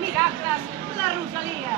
Miracles, la Rosalia.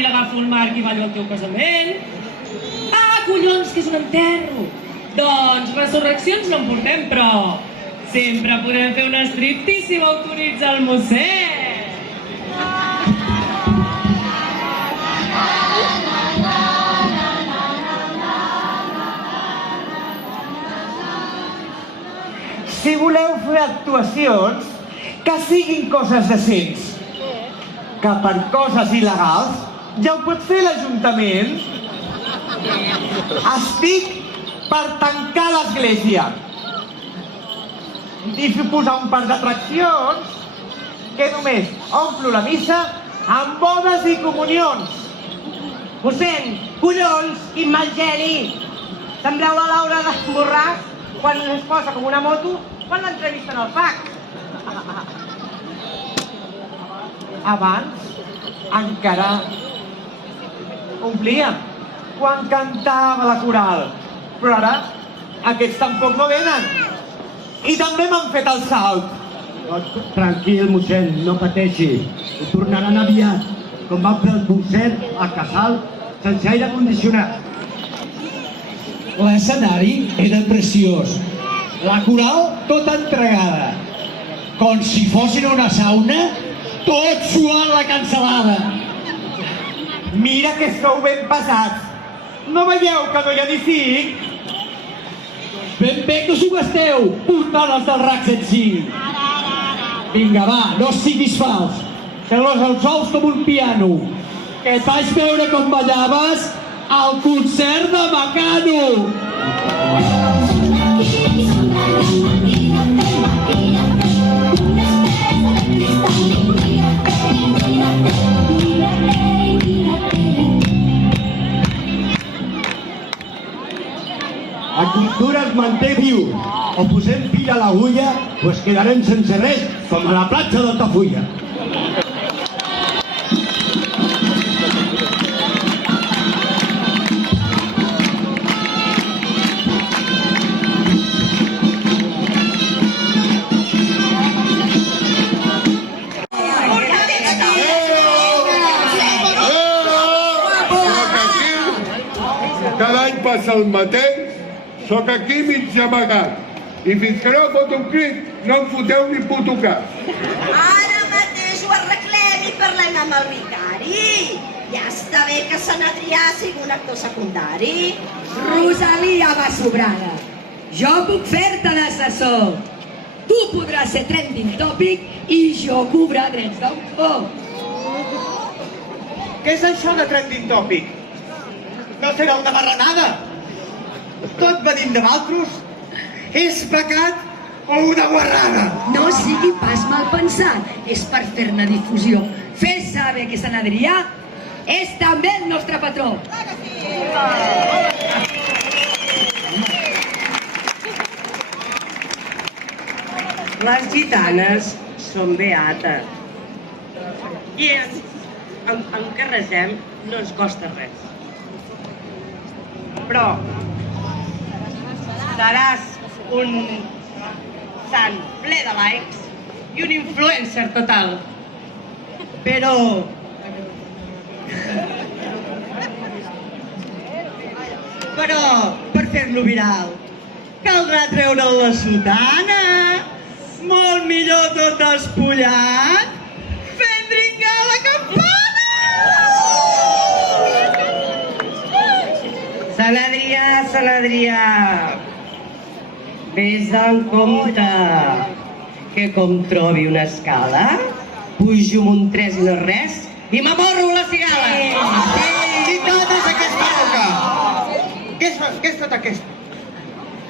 Agafo el Marc i ballo al teu casament. Ah, collons, que és un enterro! Doncs resurreccions no en portem, però sempre podem fer un striptease si ho autoritza el mossèn. Si voleu fer actuacions, que siguin coses decents. Que per coses il·legals ja ho pot fer l'Ajuntament. Estic per tancar l'església i posar un parc d'atraccions que només omplo la missa amb bodes i comunions. Mossèn, collons, quin mal geni! Sembleu la Laura de Borràs quan es posa com una moto quan l'entrevisten al FAC. Abans encara omplíem quan cantava la coral, però ara aquests tampoc no venen. I també m'han fet el salt. Tranquil, mossèn, no pateixi. Ho tornaran aviat, com van fer el concert a Casal sense aire condicionat. L'escenari era preciós. La coral tota entregada. Com si fossin una sauna, tot suant la cansalada. Mira que sou ben pesats. No veieu que no hi ha ni 5? Ben bé que us ho gasteu, portant-les del RAC 105. Vinga, va, no siguis fals. Feu-los els ous com un piano. Que et vaig veure com ballaves al concert de Macano. La cultura es manté viu. O posem fil a l'agulla o es quedarem sense res, com a la platja d'Altafulla. Cada any passa el mateix, sóc aquí mig amagat. I fins que no fot un crit, no em foteu ni puto cas. Ara mateix ho arreglem i parlem amb el vicari. Ja està bé que Sant Adrià sigui un actor secundari. Rosalia va sobrada. Jo puc fer-te d'assessor. Tu podràs ser trending topic i jo cobrar drets d'autor. Què és això de trending topic? No serà una marranada? Tot venint de valtros? És pecat o una guarrada? No sigui pas mal pensat, és per fer-ne difusió. Fes saber que Sant Adrià és també el nostre patró. Les gitanes són beates. I amb que resem no ens costa res. Però seràs un sant ple de likes i un influencer total. Però per fer-lo viral caldrà treure'l la sotana, molt millor tot despullat, fent dringar la campana! Sant Adrià, vés en compte que com trobi una escala, pujo amb un 3 i no res i m'amorro la cigala! I tot és aquesta boca! Què és tot aquest?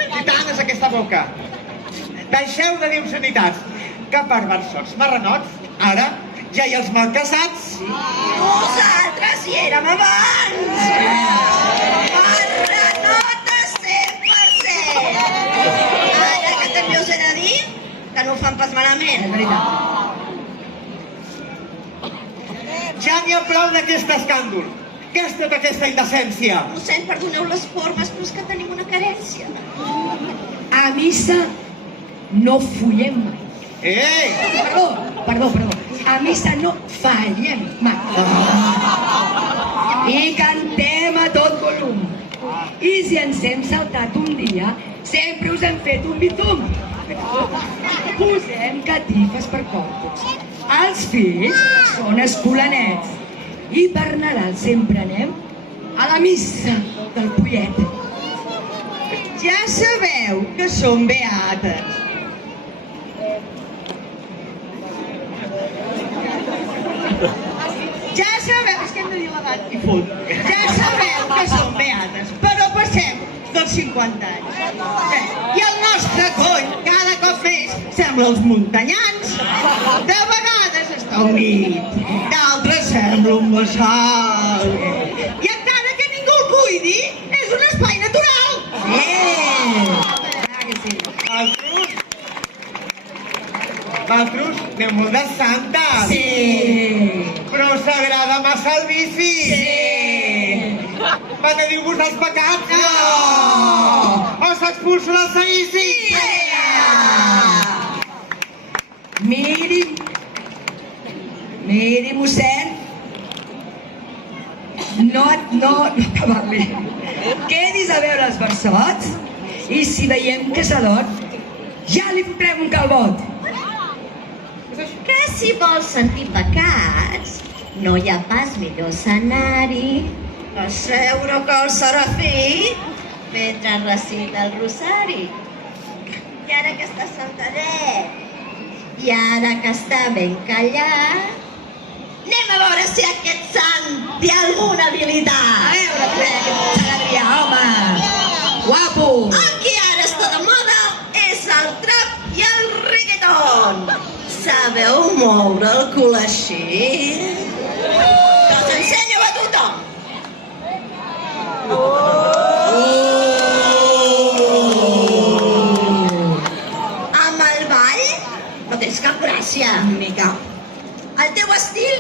Gitanes, aquesta boca. Deixeu de dir obscenitats, que per versots marranots, ara ja hi ha els mal casats. Nosaltres hi érem abans! Marranotes 100%! Ara que també us he de dir que no ho fan pas malament. És veritat. Ja n'hi ha prou d'aquest escàndol. Què és tota aquesta indecència? Mossèn, perdoneu les formes, però és que tenim una carència. A missa no follem mai. Ei! Perdó. A missa no fallem mai. I cantem a tot volum. I si ens hem saltat un dia, sempre us hem fet un bitum. Posem catifes per corpus. Els fills són escolanets. I per Nadal sempre anem a la missa del Pollet. Ja sabeu que som beates. Ja sabeu, és que hem de dir l'edat i punt. Ja sabeu que som beates, però passem dels 50 anys. I el nostre coll cada cop més sembla els muntanyans. De vegades està unit, d'altres sembla un bassal. I encara que ningú el cuidi, és un espai natural. Vosaltres aneu molt de santes. Sí. Però us agrada massa el bici. Sí. Benediu-vos els pecats. No! Us expulso del seguici. Miri, mossèn. No acabar-li. Quedis a veure els versots i si veiem que s'ador, ja li fotrem un calbot. Que si vols sentir pecats, no hi ha pas millor escenari que seure que el serafí mentre recita el rosari. I ara que està sentadet, i ara que està ben callat, anem a veure si aquest sant té alguna habilitat. A veure, Adrià, home. Guapo. El que ara està de moda és el trap i el reggaeton. Sabeu moure el cul així? Que us ensenyo a tothom. Amb el ball no tens cap gràcia. Ni cap. El teu estil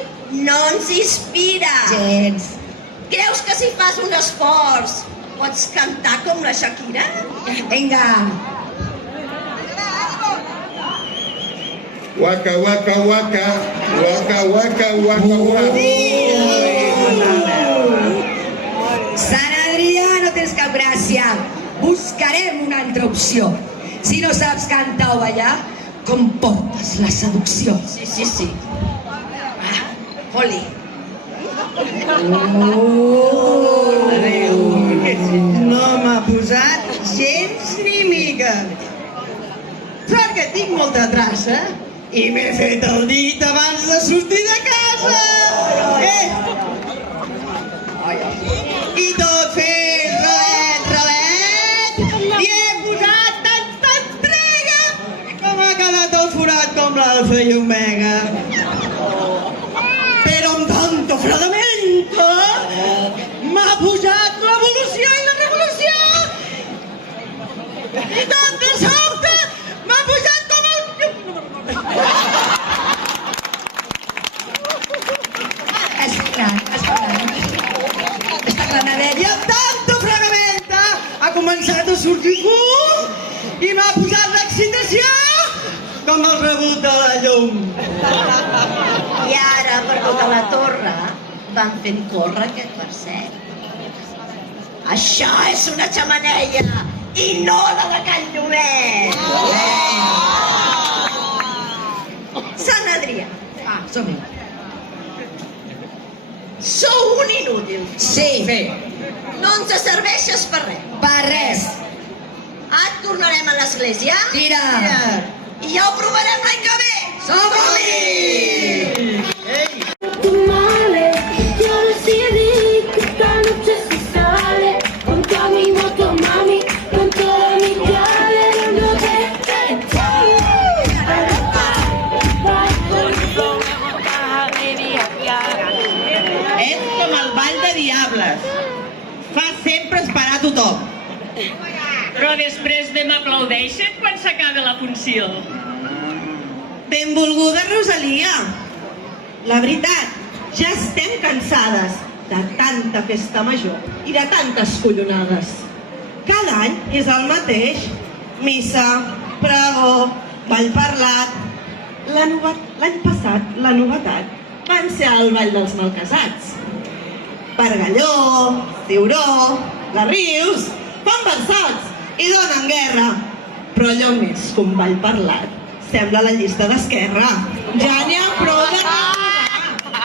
no ens inspira. Gens. Creus que si fas un esforç pots cantar com la Shakira? Vinga. Waka, waka, waka, waka, waka, waka, waka. Sant Adrià, no tens cap gràcia. Buscarem una altra opció. Si no saps cantar o ballar, com portes la seducció? Sí. Oli. No m'ha posat gens ni mica. Sort que tinc molta traça i m'he fet el dit abans de sortir de casa. I tot fent relet, i he posat tanta entrega que m'ha quedat el forat com l'alfa i omega. Però amb tanto fredamento m'ha pujat l'evolució i la revolució. I tot de sobte m'ha pujat com el... Està granadet. I amb tanto fregament ha començat a sortir fum i m'ha posat l'excitació com el rebut de la llum. I ara, per tota la torre, van fent córrer aquest verset. Això és una xemeneia i no la de Can Llobet. Sant Adrià, Som-hi. sou un inútil. Sí. No ens serveixes per res. Per res. Et tornarem a l'església Tira. i ja ho provarem l'any que ve. Som-hi! Tu males, yo decidí que esta noche se sale con tu amigo Però després de m'aplaudeixen quan s'acaba la funció. Benvolguda Rosalia. La veritat, ja estem cansades de tanta festa major i de tantes collonades. Cada any és el mateix. Missa, pregó, ball parlat. L'any passat, la novetat van ser el ball dels malcasats. Pargalló, ciuró, la rius, fan versats i donen guerra. Però allò més que un ball parlat sembla la llista d'Esquerra. Ja n'hi ha prou de parlar.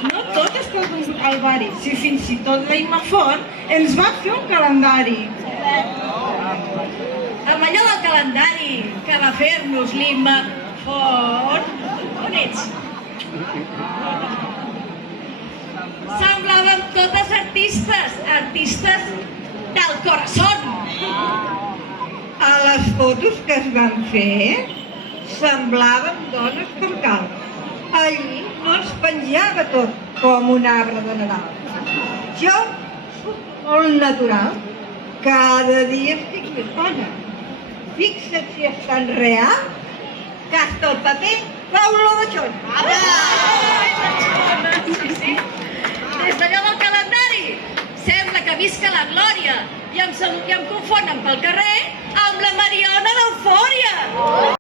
No tot és tot al bari, si fins i tot la Imma Font ens va fer un calendari. Amb allò del calendari que va fer-nos l'Imma Font, on ets? Semblàvem totes artistes del corazón. A les fotos que es van fer, semblàvem dones com cal. Allí no ens penjava tot com un arbre de Nadal. Jo soc molt natural. Cada dia estic més bona. Fixa't si és tan real que hasta el paper fa olor de xona. Sí. Des d'allò del calendari sembla que visca la Glòria i em confonen pel carrer amb la Mariona d'Eufòria.